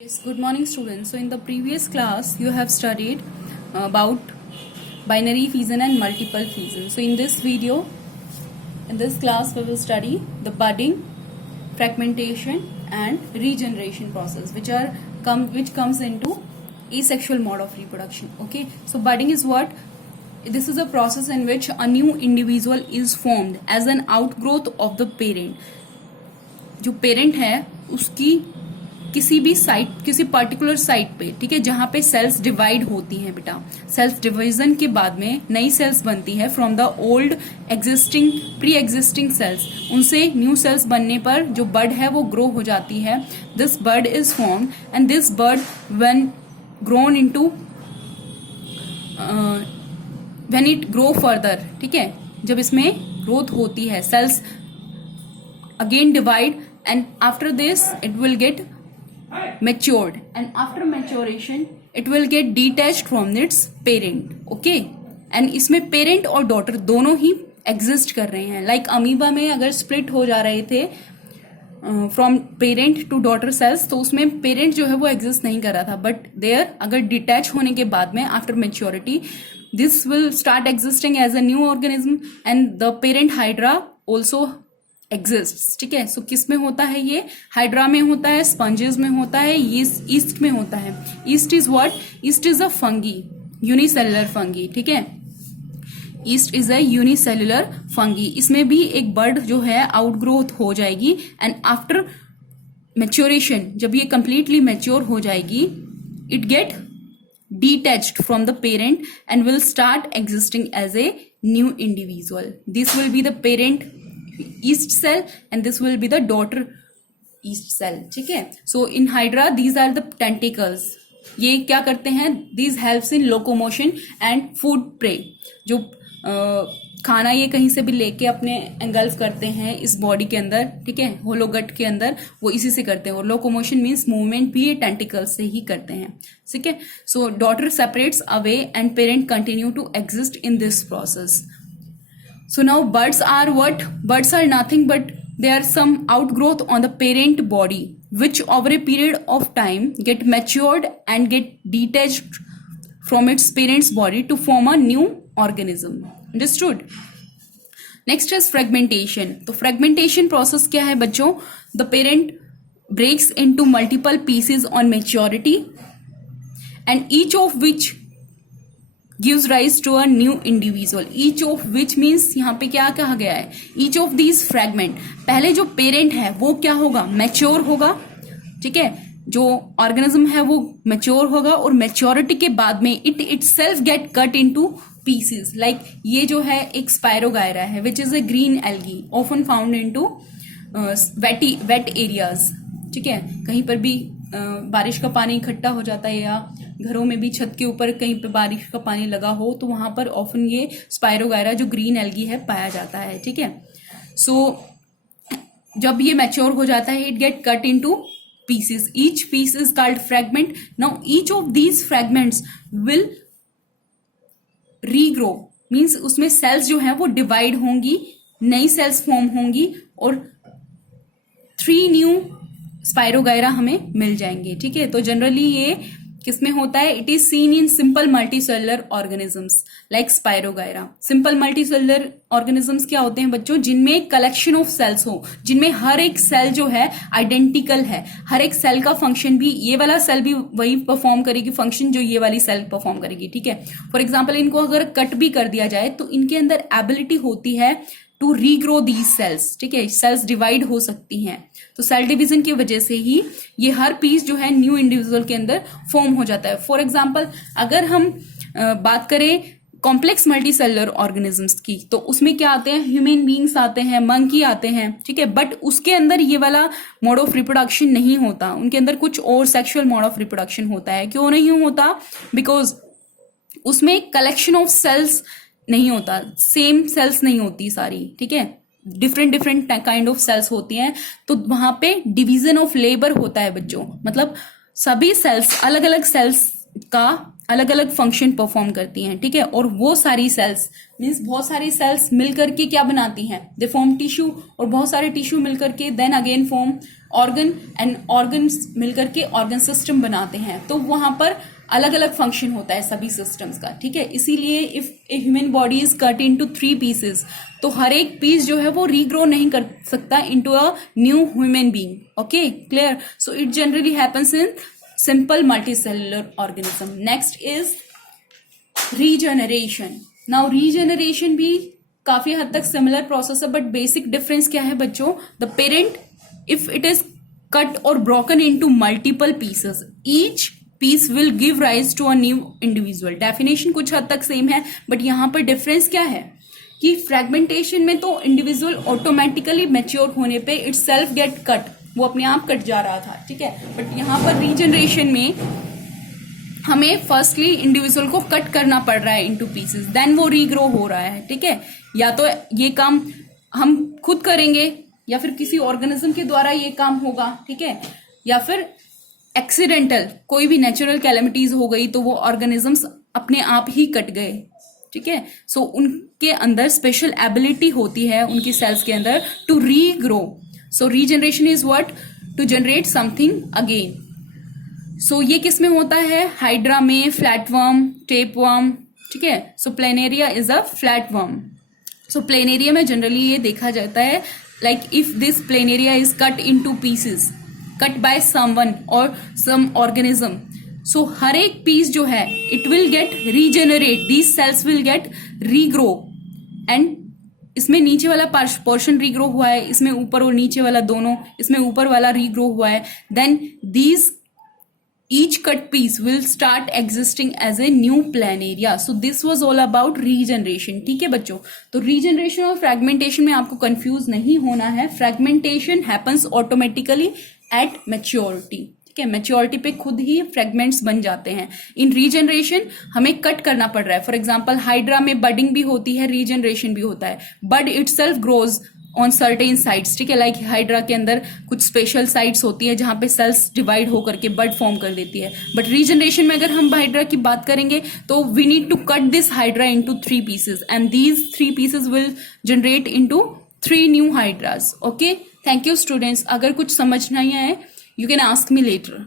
Yes, good morning students. So in the previous class you have studied about binary fission and multiple fission. So in this video, in this class we will study the budding, fragmentation and regeneration process which comes into asexual mode of reproduction. Okay, so budding is what? This is a process in which a new individual is formed as an outgrowth of the parent. जो parent है उसकी किसी भी site, किसी particular site पे, ठीक है, जहां पे सेल्स डिवाइड होती हैं बेटा, सेल्स डिवीजन के बाद में नई सेल्स बनती है from the old existing pre existing cells, उनसे न्यू सेल्स बनने पर जो बर्ड है वो ग्रो हो जाती है. This bird is formed and this bird when grown into when it grow further, ठीक है, जब इसमें ग्रोथ होती है sales again divide and after this it will get matured and after maturation it will get detached from its parent. okay, and इसमें parent और daughter दोनों ही exist कर रहे हैं. like अमीबा में अगर split हो जा रहे थे from parent to daughter cells तो उसमें parent जो है वो exist नहीं कर रहा था, but there अगर detach होने के बाद में after maturity this will start existing as a new organism and the parent hydra also exist. ठीक है, सो किस में होता है ये? हाइड्रा में होता है, स्पंजेस में होता है, ईस्ट में होता है. East is what? East is a fungi, unicellular fungi. ठीक है, east is a unicellular fungi. इसमें भी एक बर्ड जो है आउटग्रोथ हो जाएगी एंड आफ्टर मैच्योरेशन, जब ये कंप्लीटली मैच्योर हो जाएगी, it get detached from the parent and will start existing as a new individual. This will be the parent yeast cell and this will be the daughter yeast cell. ठीक है, so in hydra these are the tentacles. ये क्या करते हैं? These helps in locomotion and food prey. जो खाना ये कहीं से भी लेके अपने एंगल्फ करते हैं इस बॉडी के अंदर, ठीक है, होलो गट के अंदर, वो इसी से करते हैं. और लोकोमोशन मीन्स मूवमेंट भी ये टेंटिकल्स से ही करते हैं. ठीक है, so daughter separates away and parent continue to exist in this process. So now birds are what? Birds are nothing but they are some outgrowth on the parent body which over a period of time get matured and get detached from its parent's body to form a new organism. Understood? Next is fragmentation. तो fragmentation process क्या है बच्चों? The parent breaks into multiple pieces on maturity and each of which gives rise to a new individual. each of which means यहाँ पे क्या कहा गया है? each of these fragment, पहले जो पेरेंट है वो क्या होगा? मैच्योर होगा. ठीक है, जो ऑर्गेनिज्म है वो मैच्योर होगा और मैच्योरिटी के बाद में it itself get cut into pieces. Like ये जो है एक स्पायरोगायरा है which is a green algae often found into wet areas. ठीक है, कहीं पर भी बारिश का पानी इकट्ठा हो जाता है या घरों में भी छत के ऊपर कहीं पे बारिश का पानी लगा हो तो वहां पर ऑफन ये स्पायरोगायरा जो ग्रीन एल्गी है पाया जाता है. ठीक है, सो जब ये मैच्योर हो जाता है it get cut into pieces. Each piece is called fragment. Now each of these fragments will regrow, means उसमें सेल्स जो है वो डिवाइड होंगी, नई सेल्स फॉर्म होंगी और 3 न्यू स्पायरोगायरा हमें मिल जाएंगे. ठीक है, तो जनरली ये किसमें होता है? It is seen in simple multicellular organisms like spirogyra. Simple multicellular organisms क्या होते हैं बच्चों? जिनमें कलेक्शन ऑफ सेल्स हो, जिनमें हर एक सेल जो है आइडेंटिकल है, हर एक सेल का फंक्शन भी, ये वाला सेल भी वही परफॉर्म करेगी फंक्शन जो ये वाली सेल परफॉर्म करेगी. ठीक है, फॉर एग्जाम्पल इनको अगर कट भी कर दिया जाए तो इनके अंदर एबिलिटी होती है टू रीग्रो दीज सेल्स. ठीक है, सेल्स डिवाइड हो सकती हैं. तो सेल डिवीजन की वजह से ही ये हर पीस जो है न्यू इंडिविजुअल के अंदर फॉर्म हो जाता है. फॉर एग्जांपल अगर हम बात करें कॉम्प्लेक्स मल्टीसेलुलर ऑर्गेनिजम्स की तो उसमें क्या आते हैं? ह्यूमन बींग्स आते हैं, मंकी आते हैं. ठीक है, बट उसके अंदर ये वाला मोड ऑफ रिप्रोडक्शन नहीं होता. उनके अंदर कुछ और सेक्सुअल मोड ऑफ रिप्रोडक्शन होता है. क्यों नहीं होता? बिकॉज उसमें कलेक्शन ऑफ सेल्स नहीं होता, सेम सेल्स नहीं होती सारी. ठीक है, डिफरेंट काइंड ऑफ सेल्स होती हैं. तो वहां पे डिवीजन ऑफ लेबर होता है बच्चों. मतलब सभी सेल्स, अलग अलग सेल्स का अलग अलग फंक्शन परफॉर्म करती हैं, ठीक है। और वो सारी सेल्स मीन्स बहुत सारी सेल्स मिलकर के क्या बनाती हैं, दे फॉर्म टिश्यू, और बहुत सारे टिश्यू मिलकर के then again form organ, and organs मिलकर के ऑर्गन सिस्टम बनाते हैं। तो वहां पर अलग अलग फंक्शन होता है सभी सिस्टम्स का, ठीक है। इसीलिए if a human body is cut into 3 pieces, तो हर एक पीस जो है वो रीग्रो नहीं कर सकता into a new human being, okay clear. So it generally happens in simple multicellular organism. Next is regeneration. Now regeneration भी काफी हद तक सिमिलर प्रोसेस है, बट बेसिक डिफरेंस क्या है बच्चों, the parent if it is cut और broken into multiple pieces, each piece will give rise to a new individual. Definition कुछ हद तक सेम है, बट यहाँ पर डिफरेंस क्या है कि फ्रेगमेंटेशन में तो इंडिविजुअल ऑटोमेटिकली मैच्योर होने पे इट सेल्फ गेट कट, वो अपने आप कट जा रहा था, ठीक है। बट यहाँ पर रीजनरेशन में हमें फर्स्टली इंडिविजुअल को कट करना पड़ रहा है इनटू पीसेस, देन वो रीग्रो हो रहा है, ठीक है। या तो ये काम हम खुद करेंगे या फिर किसी ऑर्गेनिज्म के द्वारा ये काम होगा, ठीक है, या फिर एक्सीडेंटल कोई भी नेचुरल कैलेमिटीज हो गई तो वो ऑर्गेनिजम्स अपने आप ही कट गए, ठीक है। सो उनके अंदर स्पेशल एबिलिटी होती है उनकी सेल्स के अंदर to regrow. So regeneration is what, to generate something again. So ये किस में होता है, हाइड्रा में, फ्लैटवर्म, टेपवर्म, ठीक है। So planaria is a flatworm. So planaria में जनरली ये देखा जाता है like if this planaria is cut into pieces, cut by someone और सम ऑर्गेनिज्म, सो हर एक पीस जो है it will get regenerate, these cells will get regrow, and इसमें नीचे वाला पोर्शन रीग्रो हुआ है, इसमें ऊपर और नीचे वाला दोनों, इसमें ऊपर वाला रीग्रो हुआ है, then these each cut piece will start existing as a new planaria. So this was all about regeneration, ठीक है बच्चों। तो regeneration और fragmentation में आपको कंफ्यूज नहीं होना है। fragmentation happens automatically at maturity, ठीक है। मेच्योरिटी पे खुद ही फ्रेगमेंट्स बन जाते हैं। इन रीजनरेशन हमें कट करना पड़ रहा है। फॉर एग्जाम्पल हाइड्रा में बडिंग भी होती है, रीजनरेशन भी होता है। Bud itself grows on certain sites, ठीक है। लाइक हाइड्रा के अंदर कुछ स्पेशल साइट्स होती है जहां पे सेल्स डिवाइड होकर के बड फॉर्म कर देती है। बट रीजनरेशन में अगर हम हाइड्रा की बात करेंगे तो we need to cut this hydra into 3 pieces, and these 3 pieces will generate into 3 new hydras, okay. Thank you students. अगर कुछ समझ नहीं आए, you can ask me later.